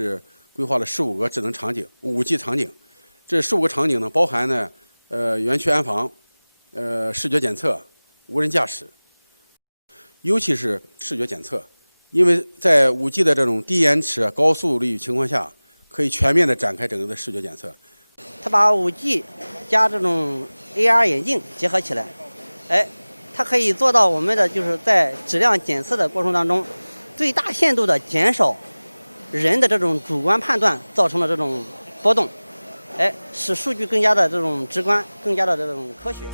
是规划了15个智能场景，5G 场景。这15个场景呢，包含呢园区安防、视觉检测、无人驾驶，尤其是视觉检测，因为在5G 的这种低延迟、高速率情况下，可以全面的展开整个的视觉检测。它把5G 加这种 AR 眼镜结合起来，它可以做到我们的就是在质量检测的过程当中，最大限度的减少人的这种主观判断造成的这种波动，使数据更加的这种直观，更加的这种科学。